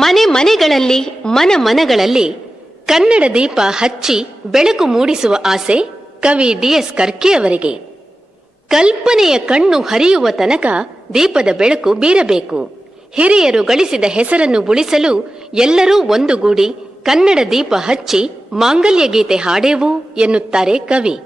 ಮನೆ ಮನೆಗಳಲ್ಲಿ ಮನಗಳಲ್ಲಿ ಕನ್ನಡ ದೀಪ ಹಚ್ಚಿ ಬೆಳಕು ಮೂಡಿಸುವ ಆಸೆ ಕವಿ ಡಿ.ಎಸ್. ಕರ್ಕಿ ಅವರಿಗೆ. ಕಲ್ಪನೆಯ ಕಣ್ಣು ಹರಿಯುವ ತನಕ ದೀಪದ ಬೆಳಕು ಬೀರಬೇಕು. ಹಿರಿಯರು ಗಳಿಸಿದ ಹೆಸರನ್ನು ಉಳಿಸಲು ಎಲ್ಲರೂ ಒಂದುಗೂಡಿ ಕನ್ನಡ ದೀಪ ಹಚ್ಚಿ ಮಾಂಗಲ್ಯ ಗೀತೆ ಹಾಡೇವು ಎನ್ನುತ್ತಾರೆ ಕವಿ.